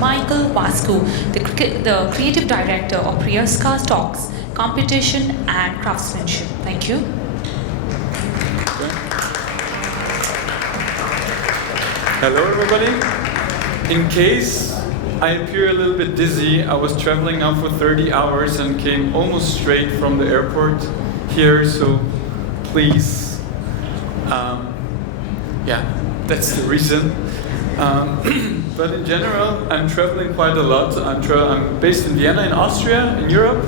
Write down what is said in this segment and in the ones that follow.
Michael Vasku, the creative director of Preciosa Talks, Computation and Craftsmanship. Thank you. Hello everybody. In case I appear a little bit dizzy, I was traveling now for 30 hours and came almost straight from the airport here, so please, yeah, that's the reason. But in general, I'm traveling quite a lot. I'm based in Vienna in Austria, in Europe,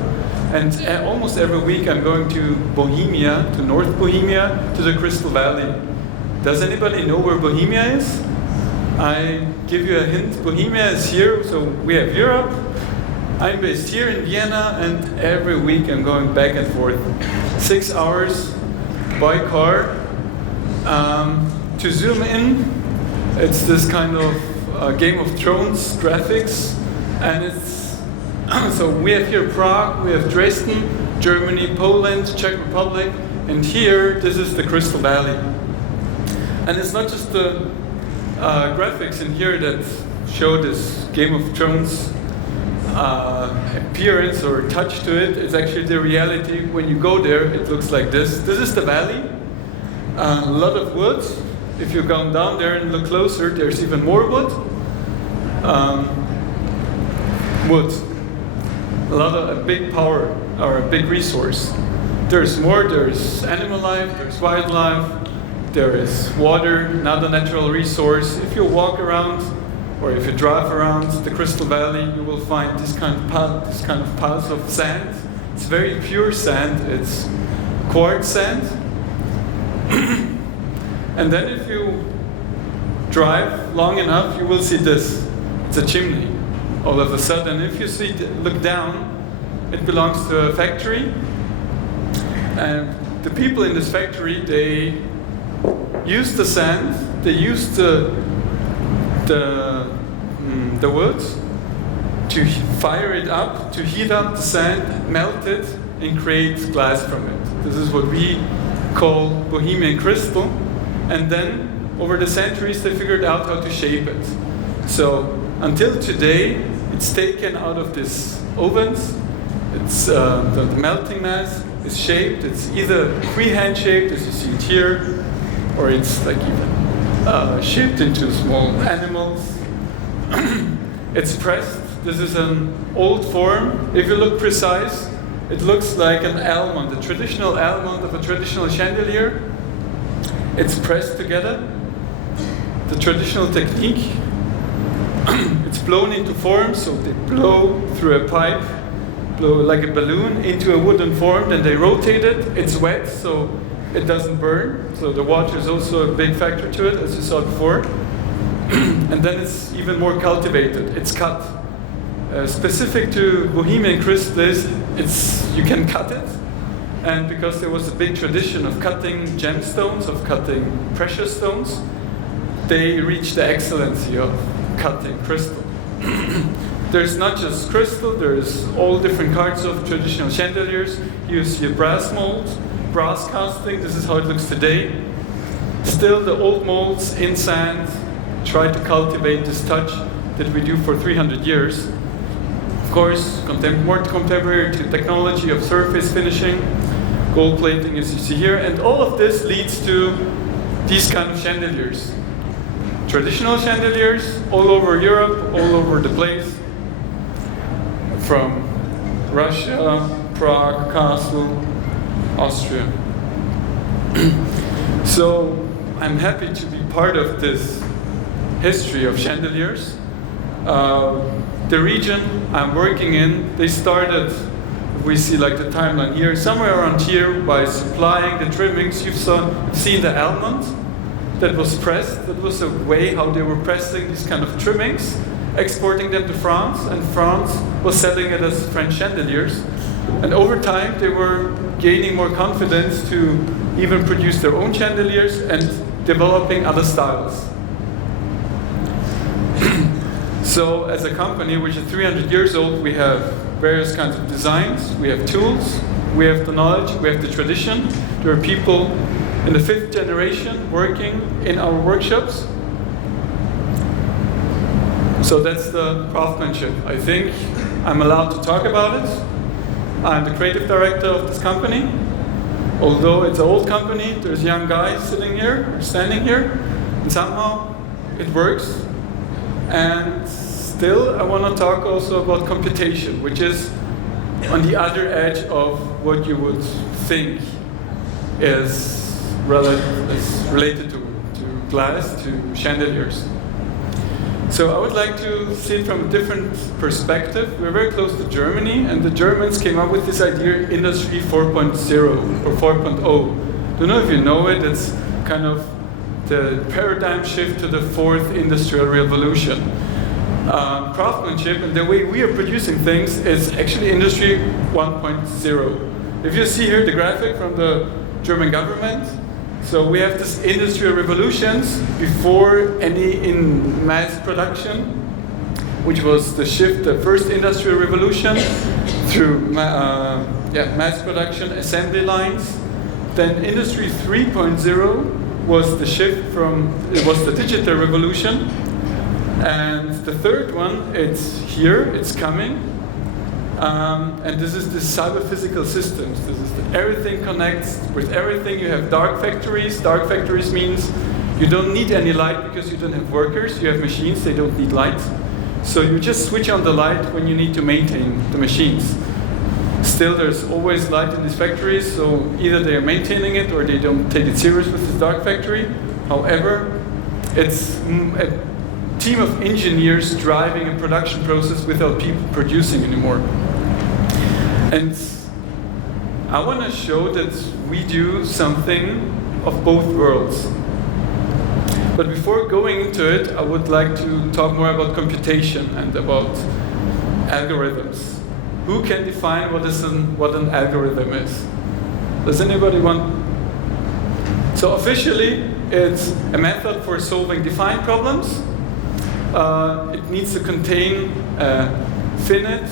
and almost every week I'm going to Bohemia, to North Bohemia, to the Crystal Valley. Does anybody know where Bohemia is? I give you a hint. Bohemia is here, so we have Europe. I'm based here in Vienna, and every week I'm going back and forth. 6 hours by car. To zoom in, it's this kind of Game of Thrones graphics, and it's so we have here Prague, we have Dresden, Germany, Poland, Czech Republic, and here this is the Crystal Valley. And it's not just the graphics in here that show this Game of Thrones appearance or touch to it. It's actually the reality. When you go there, it looks like this. This is the valley. A lot of wood. If you go down there and look closer, there's even more wood. A big power or a big resource. There's more. There's animal life. There's wildlife. There is water, another natural resource. If you walk around, or if you drive around the Crystal Valley, you will find this kind of piles of sand. It's very pure sand. It's quartz sand. And then if you drive long enough, you will see this. It's a chimney. All of a sudden, if you look down, it belongs to a factory. And the people in this factory, they use the sand, they use the wood to fire it up, to heat up the sand, melt it, and create glass from it. This is what we call Bohemian crystal. And then, over the centuries, they figured out how to shape it. So, until today, it's taken out of these ovens. It's the melting mass is shaped. It's either freehand shaped, as you see it here, or it's like even shaped into small animals. It's pressed. This is an old form. If you look precise, it looks like an almond, a traditional almond of a traditional chandelier. It's pressed together. The traditional technique. It's blown into form, so they blow through a pipe, blow like a balloon into a wooden form, then they rotate it. It's wet, so it doesn't burn. So the water is also a big factor to it, as you saw before. And then it's even more cultivated. It's cut. Specific to Bohemian crystal is you can cut it. And because there was a big tradition of cutting gemstones, of cutting precious stones, they reached the excellency of cutting crystal. There's not just crystal, there's all different kinds of traditional chandeliers. You see a brass mold, brass casting, this is how it looks today. Still the old molds in sand try to cultivate this touch that we do for 300 years. Of course, more contemporary to technology of surface finishing, gold plating as you see here, and all of this leads to these kind of chandeliers. Traditional chandeliers all over Europe, all over the place, from Russia, Prague, Castle, Austria. So I'm happy to be part of this history of chandeliers. The region I'm working in, they started, we see like the timeline here, somewhere around here by supplying the trimmings. You've seen the almond that was pressed. That was a way how they were pressing these kind of trimmings, exporting them to France, and France was selling it as French chandeliers. And over time, they were gaining more confidence to even produce their own chandeliers and developing other styles. So as a company which is 300 years old, we have various kinds of designs, we have tools, we have the knowledge, we have the tradition. There are people in the 5th generation working in our workshops. So that's the craftsmanship. I think I'm allowed to talk about it. I'm the creative director of this company. Although it's an old company, there's young guys sitting here, standing here, and somehow it works. And still, I want to talk also about computation, which is on the other edge of what you would think is related to glass, to chandeliers. So I would like to see it from a different perspective. We're very close to Germany, and the Germans came up with this idea, Industry 4.0 or 4.0. Don't know if you know it. It's kind of the paradigm shift to the fourth industrial revolution. Craftsmanship and the way we are producing things is actually Industry 1.0. If you see here the graphic from the German government, so we have this industrial revolutions before any in mass production, which was the shift, the first industrial revolution through mass production, assembly lines. Then Industry 3.0 was the shift from, it was the digital revolution. And the third one, it's here, it's coming. And this is the cyber-physical systems. This is everything connects with everything. You have dark factories. Dark factories means you don't need any light because you don't have workers. You have machines, they don't need light. So you just switch on the light when you need to maintain the machines. Still, there's always light in these factories, so either they are maintaining it or they don't take it serious with this dark factory. However, it's a team of engineers driving a production process without people producing anymore. And I want to show that we do something of both worlds. But before going into it, I would like to talk more about computation and about algorithms. Who can define what an algorithm is? Does anybody want? So officially, it's a method for solving defined problems. It needs to contain a finite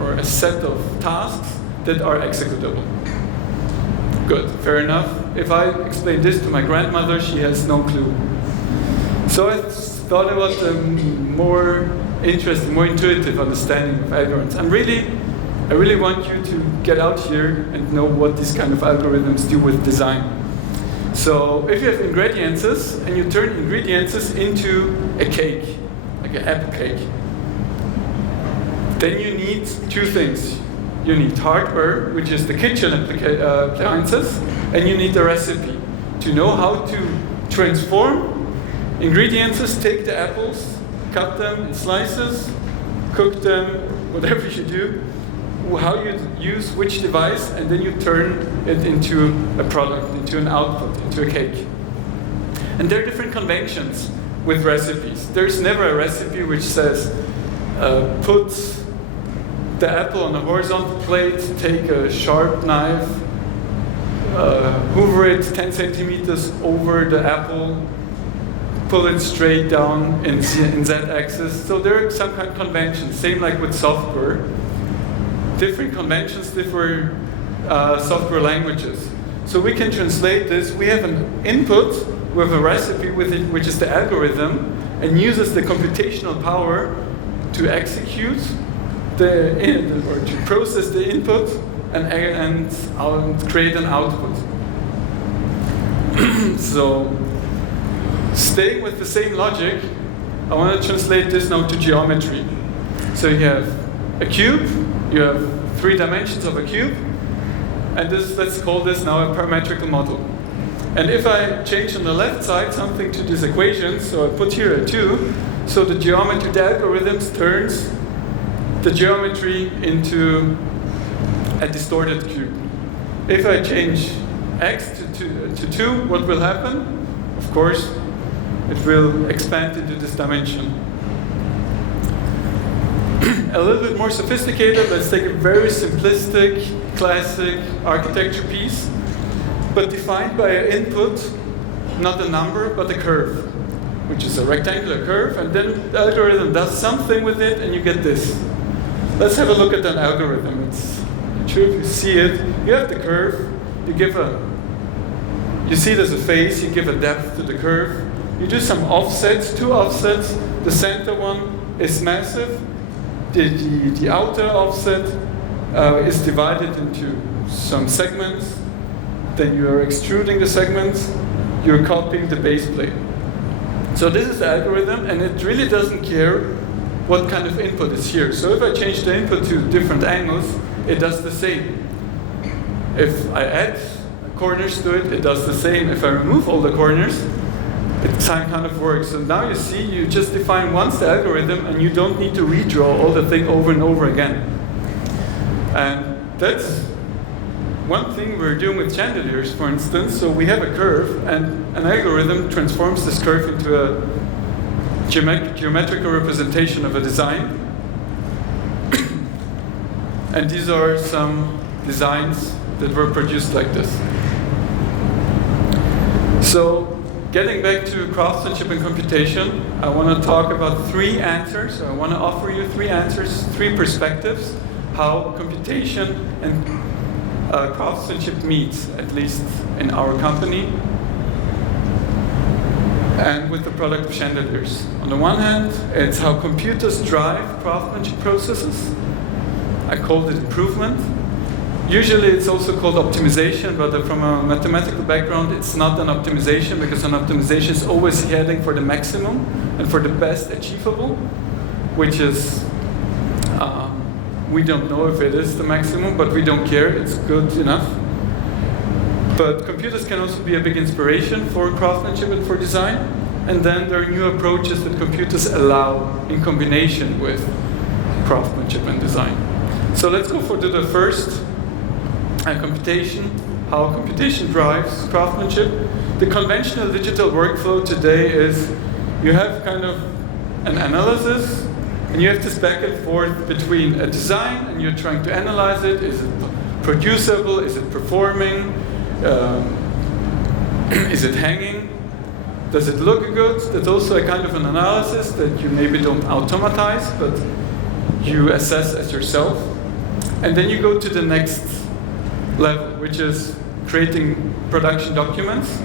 or a set of tasks that are executable. Good, fair enough. If I explain this to my grandmother, she has no clue. So I thought about a more interesting, more intuitive understanding of algorithms. I really want you to get out here and know what these kind of algorithms do with design. So if you have ingredients and you turn ingredients into a cake, like an apple cake, then you need two things. You need hardware, which is the kitchen appliances, and you need a recipe to know how to transform ingredients, take the apples, cut them in slices, cook them, whatever you do, how you use which device, and then you turn it into a product, into an output, into a cake. And there are different conventions with recipes. There's never a recipe which says, put the apple on a horizontal plate, take a sharp knife, hoover it 10 centimeters over the apple, pull it straight down in Z-axis. So there are some kind of conventions, same like with software. Different conventions, different software languages. So we can translate this. We have an input with a recipe with it, which is the algorithm, and uses the computational power to execute or to process the input and create an output. So, staying with the same logic, I want to translate this now to geometry. So you have a cube, you have 3 dimensions of a cube, and this, let's call this now a parametrical model. And if I change on the left side something to this equation, so I put here a 2, so the geometry, the algorithms turns the geometry into a distorted cube. If I change x to 2, what will happen? Of course, it will expand into this dimension. A little bit more sophisticated, let's take a very simplistic, classic architecture piece, but defined by an input, not a number, but a curve, which is a rectangular curve, and then the algorithm does something with it, and you get this. Let's have a look at an algorithm. It's true if you see it. You have the curve, you see there's a face, you give a depth to the curve, you do some offsets, 2 offsets, the center one is massive. The outer offset is divided into some segments. Then you are extruding the segments. You're copying the base plate. So this is the algorithm, and it really doesn't care what kind of input is here. So if I change the input to different angles, it does the same. If I add corners to it, it does the same. If I remove all the corners, it kind of works. So now you see, you just define once the algorithm, and you don't need to redraw all the thing over and over again. And that's one thing we're doing with chandeliers, for instance. So we have a curve, and an algorithm transforms this curve into a geometrical representation of a design. And these are some designs that were produced like this. So, getting back to craftsmanship and computation, I want to talk about 3 answers. I want to offer you 3 answers, 3 perspectives, how computation and craftsmanship meets, at least in our company, and with the product of chandeliers. On the one hand, it's how computers drive craftsmanship processes. I called it improvement. Usually it's also called optimization, but from a mathematical background, it's not an optimization, because an optimization is always heading for the maximum and for the best achievable, which is, we don't know if it is the maximum, but we don't care, it's good enough. But computers can also be a big inspiration for craftsmanship and for design. And then there are new approaches that computers allow in combination with craftsmanship and design. So let's go for the first, computation, how computation drives craftsmanship. The conventional digital workflow today is you have kind of an analysis, and you have this back and forth between a design, and you're trying to analyze it. Is it producible? Is it performing? Is it hanging? Does it look good? That's also a kind of an analysis that you maybe don't automatize, but you assess as yourself. And then you go to the next level, which is creating production documents.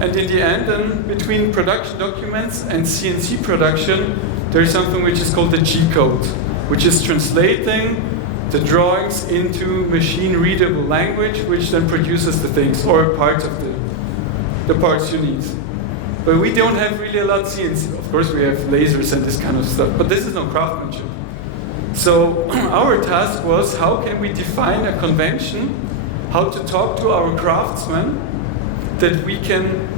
And in the end, then, between production documents and CNC production, there's something which is called the G-code, which is translating the drawings into machine-readable language, which then produces the things, or parts of the parts you need. But we don't have really a lot of CNC. Of course, we have lasers and this kind of stuff, but this is no craftsmanship. So our task was, how can we define a convention, how to talk to our craftsmen, that we can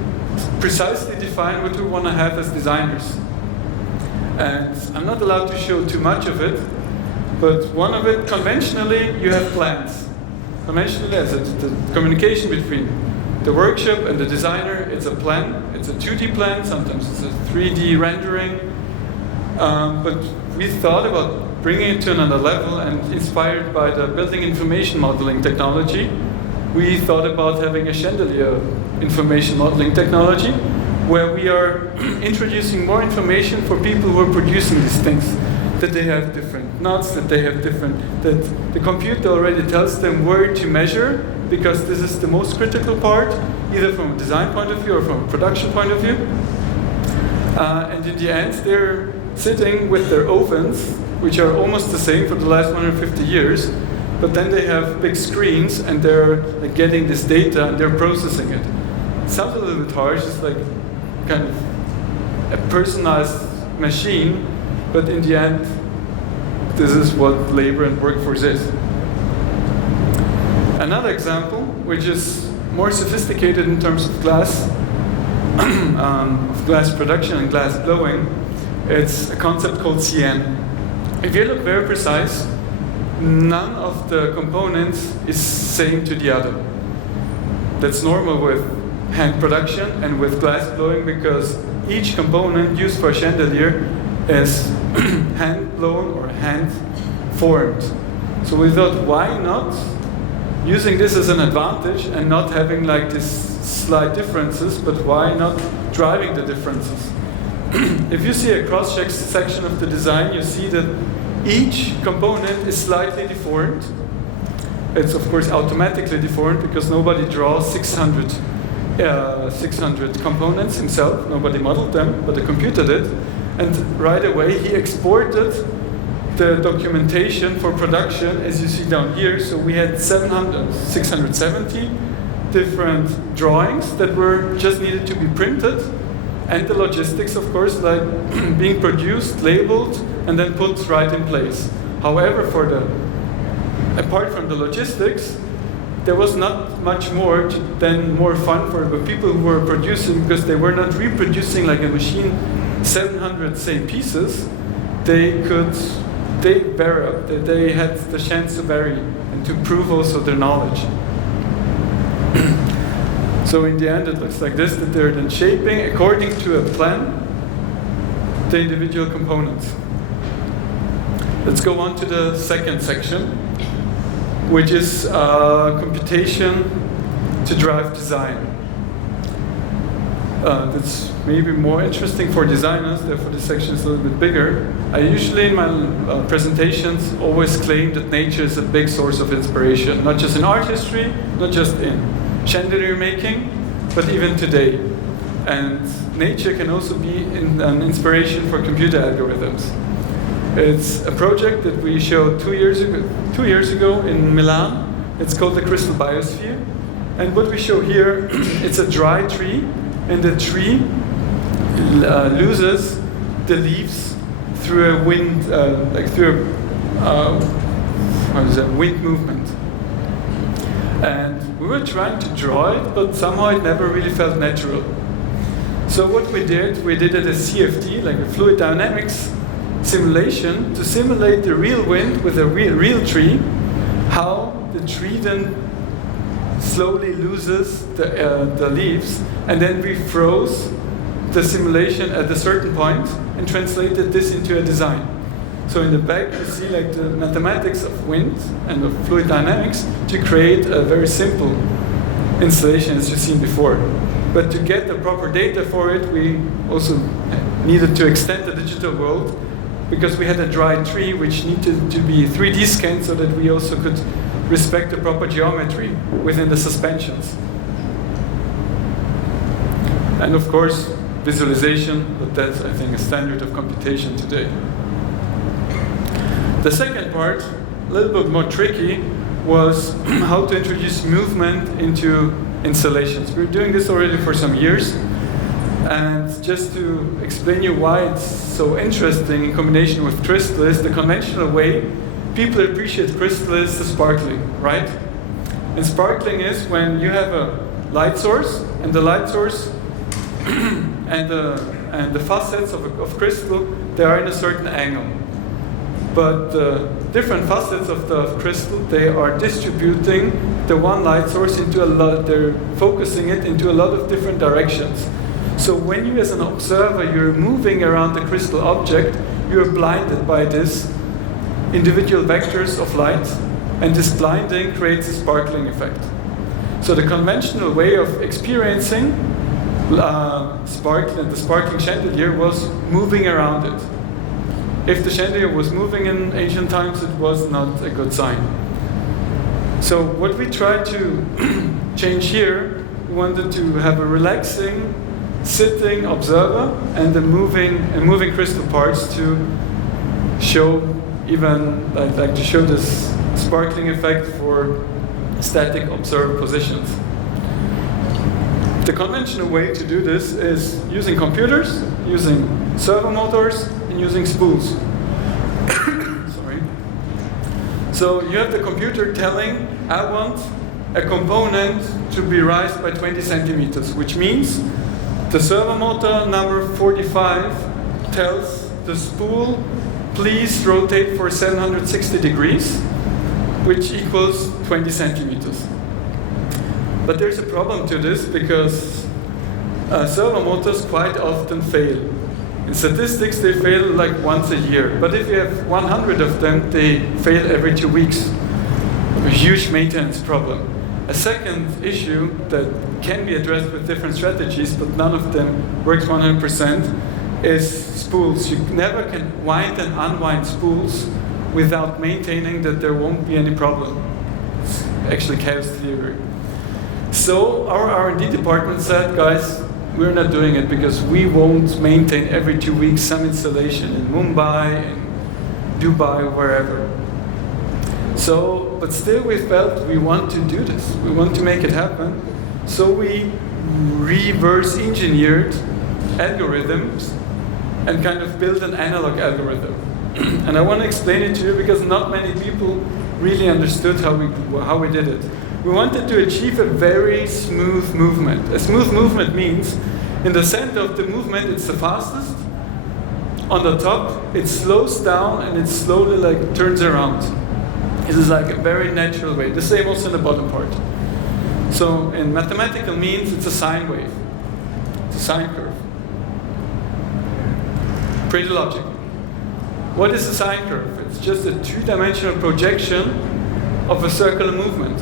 precisely define what we want to have as designers. And I'm not allowed to show too much of it, but one of it, conventionally, you have plans. Conventionally, as the communication between the workshop and the designer, it's a plan. It's a 2D plan, sometimes it's a 3D rendering. But we thought about bringing it to another level, and inspired by the building information modeling technology, we thought about having a chandelier information modeling technology, where we are introducing more information for people who are producing these things, that they have different knots, that the computer already tells them where to measure, because this is the most critical part, either from a design point of view or from a production point of view. And in the end, they're sitting with their ovens, which are almost the same for the last 150 years, but then they have big screens, and they're getting this data and they're processing it. It sounds a little bit harsh, it's like kind of a personalized machine, but in the end, this is what labor and workforce is. Another example, which is more sophisticated in terms of glass production and glass blowing, it's a concept called CN. If you look very precise, none of the components is same to the other. That's normal with hand production and with glass blowing, because each component used for a chandelier is hand blown or hand formed. So we thought, why not using this as an advantage and not having like these slight differences, but why not driving the differences? If you see a cross-section of the design, you see that each component is slightly deformed. It's of course automatically deformed, because nobody draws 600 components himself. Nobody modeled them, but the computer did. And right away he exported the documentation for production, as you see down here. So we had 670 different drawings that were just needed to be printed, and the logistics, of course, like being produced, labeled, and then put right in place. However, apart from the logistics, there was not much more more fun for the people who were producing, because they were not reproducing like a machine 700, say, pieces. They had the chance to vary and to prove also their knowledge. So in the end, it looks like this, that they're then shaping, according to a plan, the individual components. Let's go on to the second section, which is computation to drive design. That's maybe more interesting for designers, therefore this section is a little bit bigger. I usually in my presentations always claim that nature is a big source of inspiration, not just in art history, not just in chandelier making, but even today. And nature can also be an inspiration for computer algorithms. It's a project that we showed 2 years ago in Milan. It's called the Crystal Biosphere. And what we show here, it's a dry tree, and the tree loses the leaves through a wind, wind movement. And we were trying to draw it, but somehow it never really felt natural. So what we did it as CFD, like a fluid dynamics simulation, to simulate the real wind with a real tree, how the tree then slowly loses the leaves, and then we froze the simulation at a certain point and translated this into a design. So in the back you see like the mathematics of wind and of fluid dynamics to create a very simple installation as you've seen before. But to get the proper data for it, we also needed to extend the digital world, because we had a dry tree which needed to be 3D scanned so that we also could respect the proper geometry within the suspensions. And of course, visualization, but that's, I think, a standard of computation today. The second part, a little bit more tricky, was how to introduce movement into installations. We're doing this already for some years. And just to explain you why it's so interesting in combination with crystal is the conventional way people appreciate crystal is the sparkling, right? And sparkling is when you have a light source, and the light source and the facets of crystal, they are in a certain angle. But the different facets of the crystal, they are distributing the one light source into they're focusing it into a lot of different directions. So when you as an observer, you're moving around the crystal object, you're blinded by this individual vectors of light, and this blinding creates a sparkling effect. So the conventional way of experiencing the sparkling chandelier was moving around it. If the chandelier was moving in ancient times, it was not a good sign. So what we tried to change here, we wanted to have a relaxing, sitting observer and the moving crystal parts to show to show this sparkling effect for static observer positions. The conventional way to do this is using computers, using servo motors, and using spools. Sorry. So you have the computer telling, I want a component to be raised by 20 centimeters, which means the servo motor number 45 tells the spool, please rotate for 760 degrees, which equals 20 centimeters. But there's a problem to this, because servo motors quite often fail. In statistics, they fail like once a year. But if you have 100 of them, they fail every 2 weeks. A huge maintenance problem. A second issue that can be addressed with different strategies, but none of them works 100%, is spools. You never can wind and unwind spools without maintaining that there won't be any problem. It's actually chaos theory. So our R&D department said, guys, we're not doing it because we won't maintain every 2 weeks some installation in Mumbai, in Dubai, wherever. So, but still we felt we want to do this. We want to make it happen. So we reverse engineered algorithms and kind of build an analog algorithm. And I want to explain it to you because not many people really understood how we did it. We wanted to achieve a very smooth movement. A smooth movement means in the center of the movement it's the fastest. On the top it slows down and it slowly like turns around. This is like a very natural way. The same also in the bottom part. So in mathematical means it's a sine wave. It's a sine curve. Pretty logical. What is a sine curve? It's just a two-dimensional projection of a circular movement,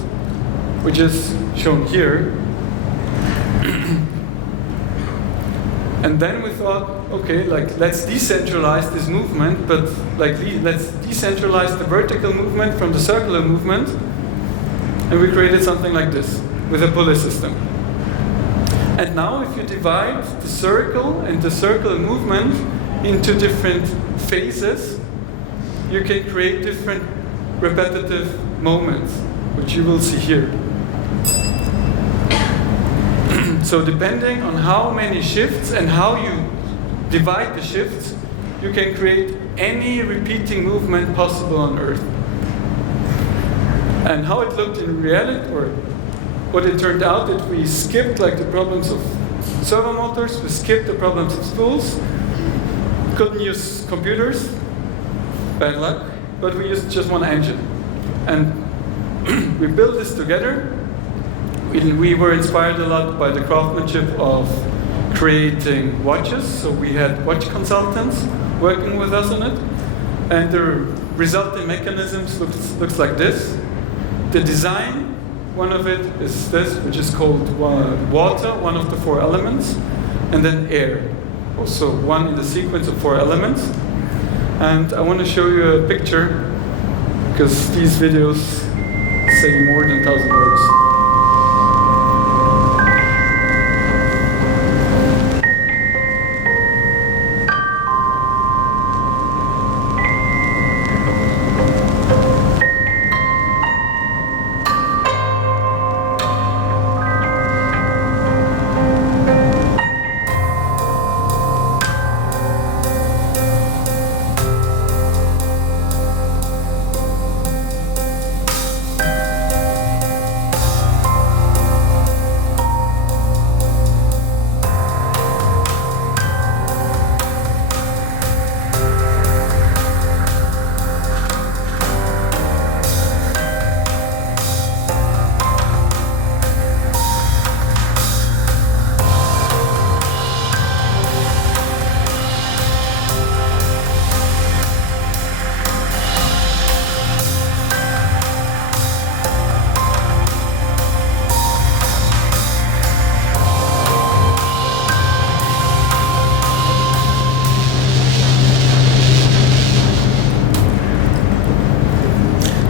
which is shown here. And then we thought, okay, like let's decentralize this movement, but like let's decentralize the vertical movement from the circular movement. And we created something like this with a pulley system. And now if you divide the circle and the circular movement into different phases, you can create different repetitive moments, which you will see here. So depending on how many shifts and how you divide the shifts, you can create any repeating movement possible on Earth. And how it looked in reality, or what it turned out, that we skipped like the problems of servo motors, we skipped the problems of spools, couldn't use computers, bad luck, but we used just one engine. And we built this together. We were inspired a lot by the craftsmanship of creating watches, so we had watch consultants working with us on it. And the resulting mechanisms looks like this. The design, one of it is this, which is called water, one of the 4 elements, and then air, also one in the sequence of 4 elements. And I want to show you a picture, because these videos say more than 1,000 words.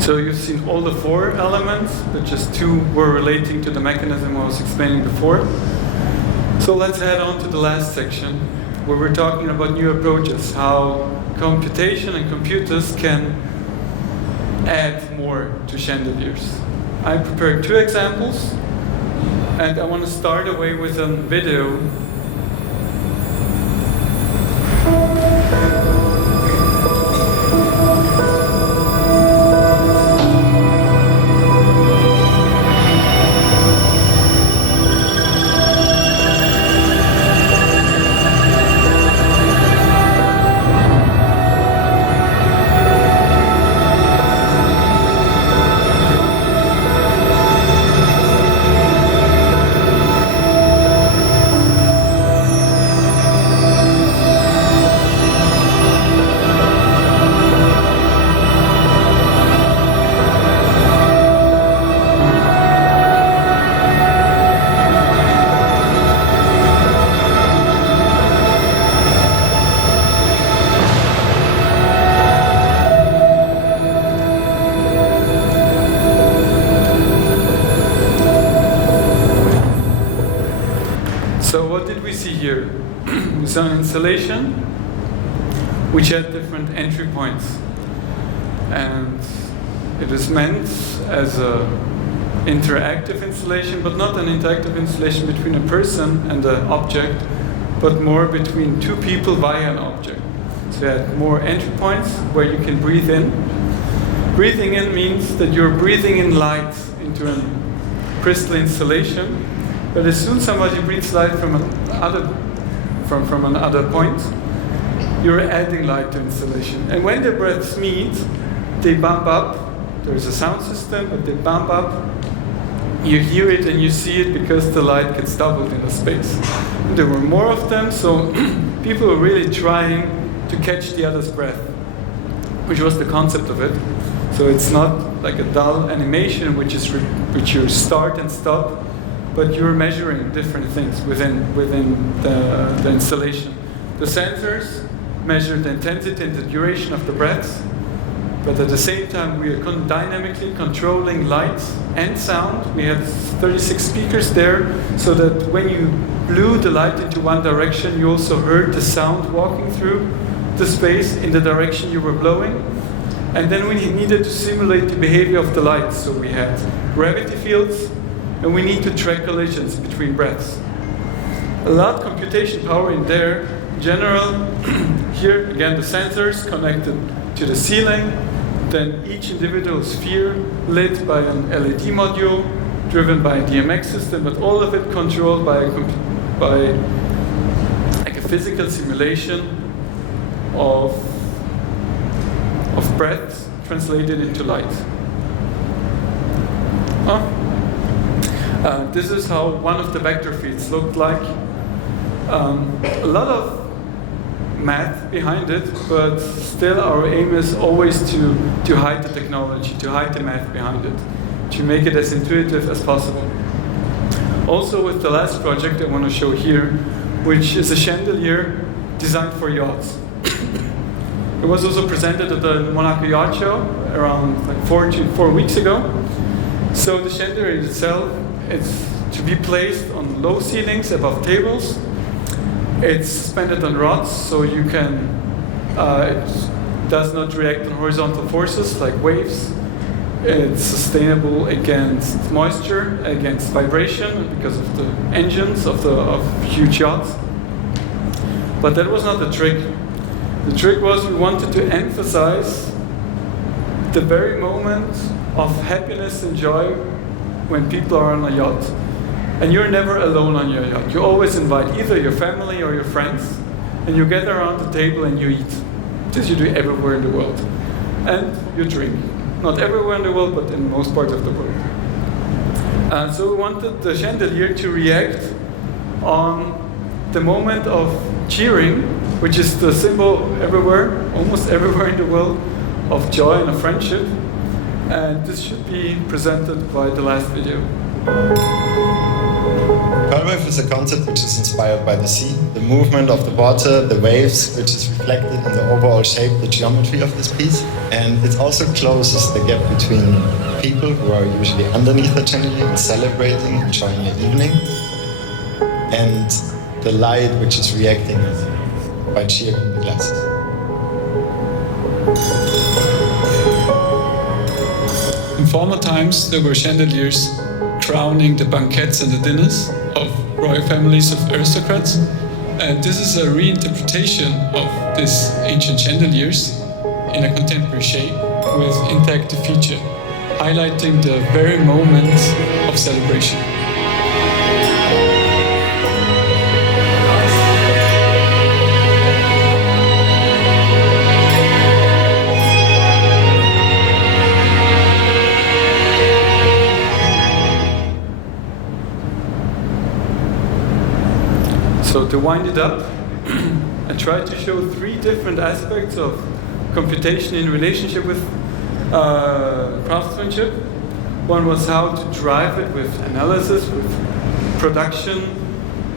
So you've seen all the 4 elements, but just 2 were relating to the mechanism I was explaining before. So let's head on to the last section, where we're talking about new approaches, how computation and computers can add more to chandeliers. I prepared 2 examples, and I want to start away with a video. It's an installation which had different entry points. And it is meant as an interactive installation, but not an interactive installation between a person and an object, but more between two people via an object. So you had more entry points where you can breathe in. Breathing in means that you're breathing in light into a crystal installation, but as soon as somebody breathes light from another point, you're adding light to installation. And when the breaths meet, they bump up. There's a sound system, but they bump up. You hear it and you see it because the light gets doubled in the space. And there were more of them, so people were really trying to catch the other's breath, which was the concept of it. So it's not like a dull animation, which you start and stop, but you're measuring different things within the installation. The sensors measure the intensity and the duration of the breaths, but at the same time we are dynamically controlling light and sound. We had 36 speakers there, so that when you blew the light into one direction, you also heard the sound walking through the space in the direction you were blowing. And then we needed to simulate the behavior of the light. So we had gravity fields, and we need to track collisions between breaths. A lot of computation power in there. In general, here again the sensors connected to the ceiling, then each individual sphere lit by an LED module, driven by a DMX system, but all of it controlled by like a physical simulation of breath translated into light. This is how one of the vector fields looked like. A lot of math behind it, but still our aim is always to hide the technology, to hide the math behind it, to make it as intuitive as possible. Also with the last project I want to show here, which is a chandelier designed for yachts. It was also presented at the Monaco Yacht Show around like 4 weeks ago. So the chandelier itself, it's to be placed on low ceilings above tables. It's suspended on rods, so you can, it does not react on horizontal forces like waves. It's sustainable against moisture, against vibration because of the engines of huge yachts. But that was not the trick. The trick was we wanted to emphasize the very moment of happiness and joy when people are on a yacht. And you're never alone on your yacht. You always invite either your family or your friends, and you gather around the table and you eat. This you do everywhere in the world. And you drink. Not everywhere in the world, but in most parts of the world. So we wanted the chandelier to react on the moment of cheering, which is the symbol everywhere, almost everywhere in the world, of joy and of friendship. And this should be presented by the last video. Pearl is a concept which is inspired by the sea, the movement of the water, the waves, which is reflected in the overall shape, the geometry of this piece. And it also closes the gap between people who are usually underneath the chandelier, celebrating, enjoying the evening, and the light which is reacting by cheering the glasses. In former times, there were chandeliers crowning the banquets and the dinners of royal families of aristocrats. And this is a reinterpretation of these ancient chandeliers in a contemporary shape with interactive feature, highlighting the very moment of celebration. So to wind it up, I tried to show 3 different aspects of computation in relationship with craftsmanship. One was how to drive it with analysis, with production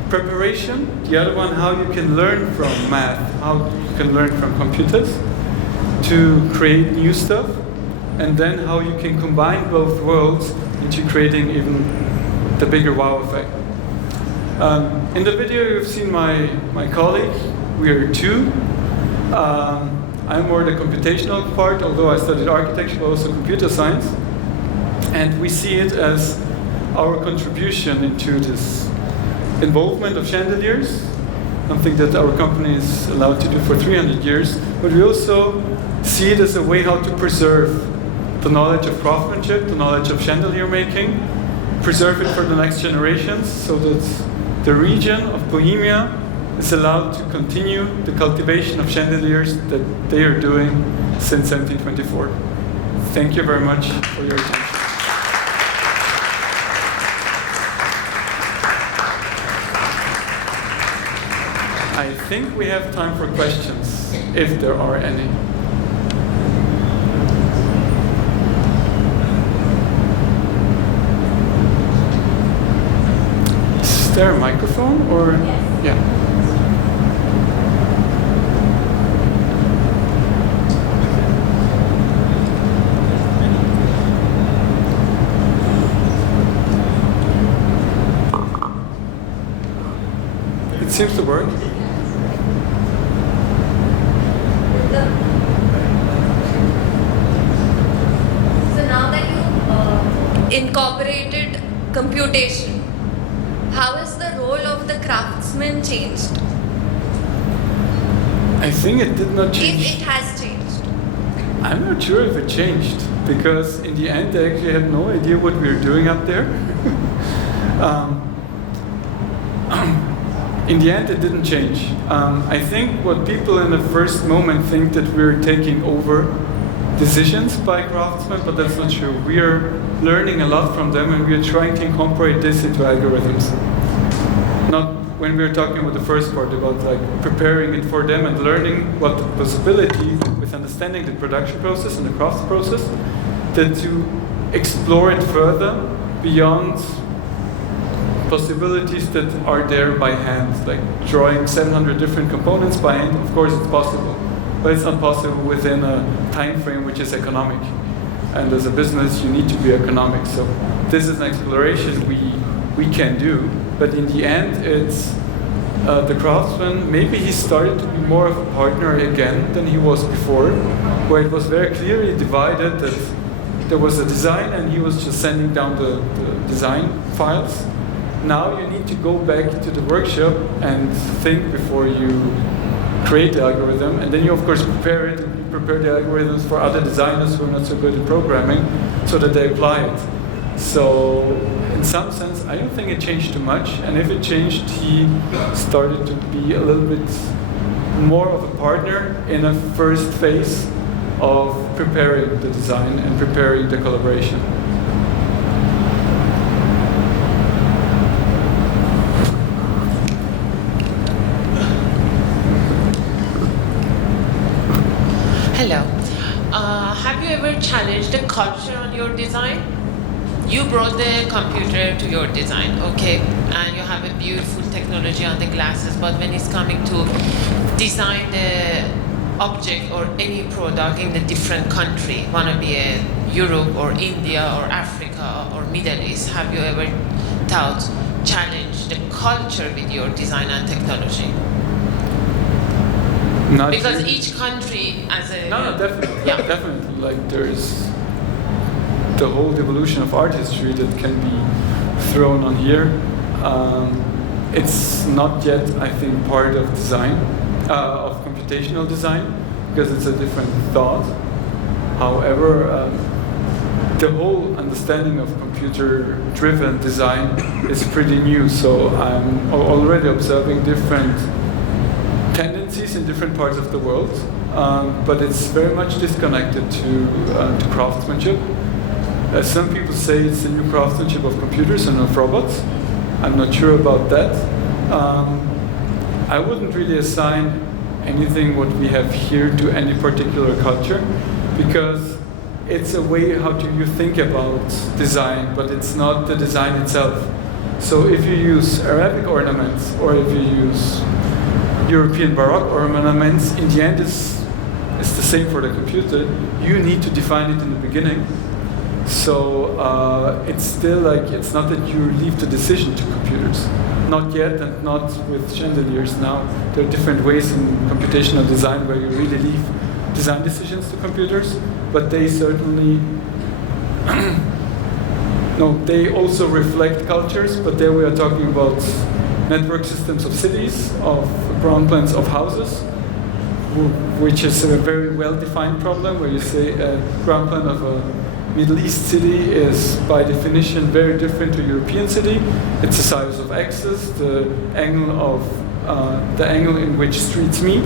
preparation. The other one, how you can learn from math, how you can learn from computers to create new stuff. And then how you can combine both worlds into creating even the bigger wow effect. In the video you've seen my colleague, we are two. I'm more the computational part, although I studied architecture, but also computer science. And we see it as our contribution into this involvement of chandeliers, something that our company is allowed to do for 300 years. But we also see it as a way how to preserve the knowledge of craftsmanship, the knowledge of chandelier making, preserve it for the next generations, so that the region of Bohemia is allowed to continue the cultivation of chandeliers that they are doing since 1724. Thank you very much for your attention. I think we have time for questions, if there are any. Is there a microphone or? Yes. Yeah. It seems to work. So now that you incorporated computation, how has the role of the craftsman changed? I think it did not change. If it has changed. I'm not sure if it changed, because in the end I actually had no idea what we were doing up there. In the end, it didn't change. I think what people in the first moment think that we're taking over decisions by craftsmen, but that's not true. We are learning a lot from them, and we are trying to incorporate this into algorithms. Not when we were talking about the first part, about like preparing it for them and learning what the possibility with understanding the production process and the crafts process, that to explore it further beyond possibilities that are there by hand, like drawing 700 different components by hand. Of course it's possible, but it's not possible within a time frame which is economic. And as a business, you need to be economic. So this is an exploration we can do, but in the end, it's the craftsman. Maybe he started to be more of a partner again than he was before, where it was very clearly divided that there was a design and he was just sending down the design files. Now you need to go back to the workshop and think before you create the algorithm, and then you of course prepare it, and you prepare the algorithms for other designers who are not so good at programming, so that they apply it. So in some sense, I don't think it changed too much, and if it changed, he started to be a little bit more of a partner in a first phase of preparing the design and preparing the collaboration. Hello. Have you ever challenged the culture on your design? You brought the computer to your design, okay, and you have a beautiful technology on the glasses, but when it's coming to design the object or any product in a different country, wanna be in Europe or India or Africa or Middle East, have you ever thought challenge the culture with your design and technology? Not because really. each country as a... No, definitely. Yeah. Definitely. Like there's the whole evolution of art history that can be thrown on here. It's not yet, I think, part of design, of computational design, because it's a different thought. However, the whole understanding of computer-driven design is pretty new, so I'm already observing different tendencies in different parts of the world, but it's very much disconnected to craftsmanship. Some people say it's the new craftsmanship of computers and of robots. I'm not sure about that. I wouldn't really assign anything what we have here to any particular culture, because it's a way how do you think about design, but it's not the design itself. So if you use Arabic ornaments or if you use European Baroque ornaments, in the end it's the same for the computer. You need to define it in the beginning. So it's still like, it's not that you leave the decision to computers. Not yet, and not with chandeliers now. There are different ways in computational design where you really leave design decisions to computers, but they certainly, no, they also reflect cultures, but there we are talking about network systems of cities, of ground plans of houses, which is a very well-defined problem, where you say a ground plan of a Middle East city is by definition very different to a European city. It's the size of axis, the angle in which streets meet.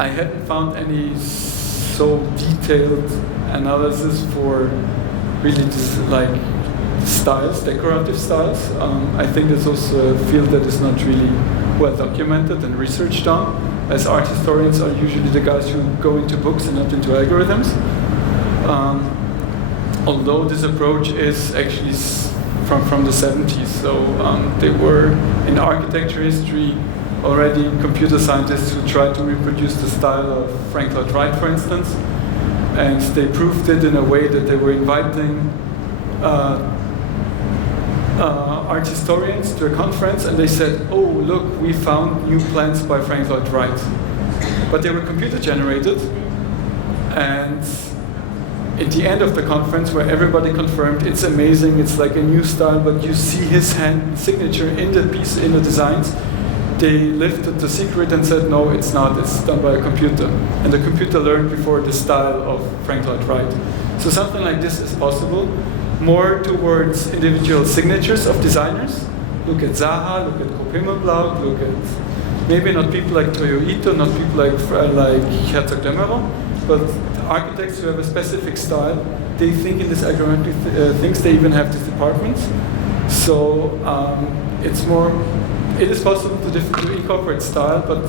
I haven't found any so detailed analysis for really like styles, decorative styles. I think that's also a field that is not really well documented and researched on, as art historians are usually the guys who go into books and not into algorithms. Although this approach is actually from the 70s, so they were in architecture history already computer scientists who tried to reproduce the style of Frank Lloyd Wright, for instance, and they proved it in a way that they were inviting art historians to a conference, and they said, "Oh, look, we found new plans by Frank Lloyd Wright," but they were computer generated, and at the end of the conference, where everybody confirmed it's amazing, it's like a new style, but you see his hand signature in the piece, in the designs, they lifted the secret and said, no, it's not, it's done by a computer. And the computer learned before the style of Frank Lloyd Wright. So something like this is possible, more towards individual signatures of designers. Look at Zaha, look at Kopp Himmelblau, look at maybe not people like Toyo Ito, not people like Herzog Dömerow, but architects who have a specific style, they think in these algorithmic things, they even have these departments. So it is possible to incorporate style, but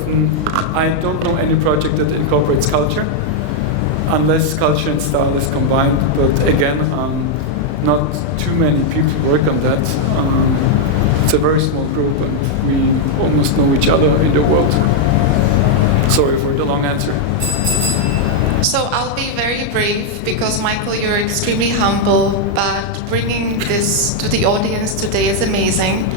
I don't know any project that incorporates culture, unless culture and style is combined. But again, not too many people work on that. It's a very small group, and we almost know each other in the world. Sorry for the long answer. So I'll be very brief, because Michael, you're extremely humble, but bringing this to the audience today is amazing.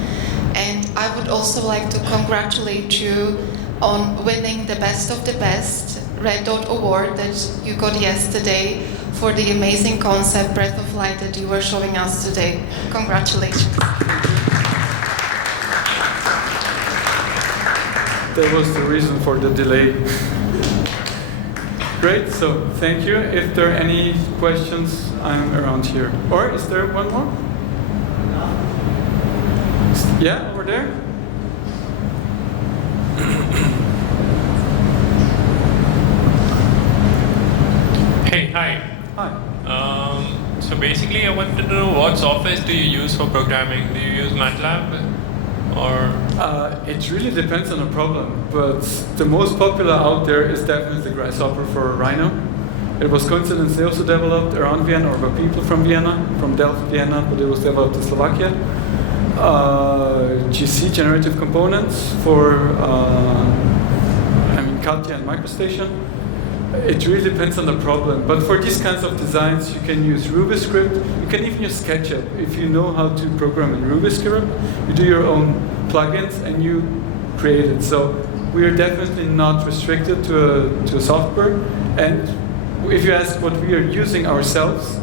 And I would also like to congratulate you on winning the Best of the Best Red Dot Award that you got yesterday for the amazing concept Breath of Light that you were showing us today. Congratulations. That was the reason for the delay. Great, so thank you. If there are any questions, I'm around here. Or is there one more? Yeah, over there? Hey, hi. Hi. So basically I wanted to know, what software do you use for programming? Do you use MATLAB or? It really depends on the problem, but the most popular out there is definitely Grasshopper for Rhino. It was coincidentally also developed around Vienna, or by people from Vienna, from Delft, Vienna, but it was developed in Slovakia. GC, generative components, for Katya and MicroStation. It really depends on the problem, but for these kinds of designs you can use RubyScript, you can even use SketchUp. If you know how to program in RubyScript, you do your own plugins and you create it. So we are definitely not restricted to a software, and if you ask what we are using ourselves,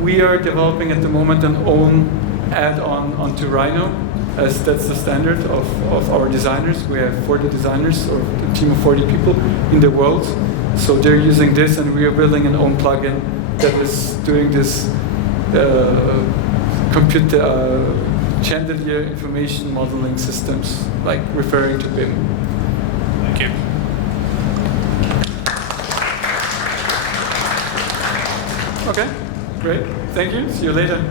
we are developing at the moment an own add-on onto Rhino, as that's the standard of our designers. We have 40 designers, or a team of 40 people in the world. So they're using this, and we are building an own plugin that is doing this chandelier information modeling systems, like referring to BIM. Thank you. Okay, great. Thank you. See you later.